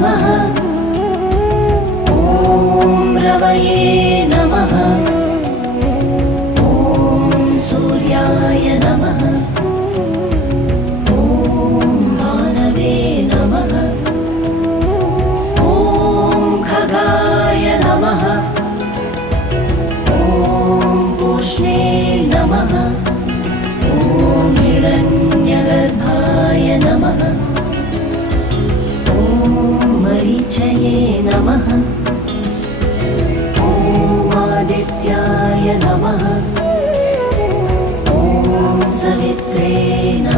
नमः। ॐ रवये नमः। ॐ सूर्याय नमः। ॐ भानवे नमः। ॐ खगाय नमः। ॐ पूष्णे नमः। ॐ हिरण्यगर्भाय नमः। ॐ मरीचये नमः। ॐ आदित्याय नमः। ॐ सवित्रे नमः।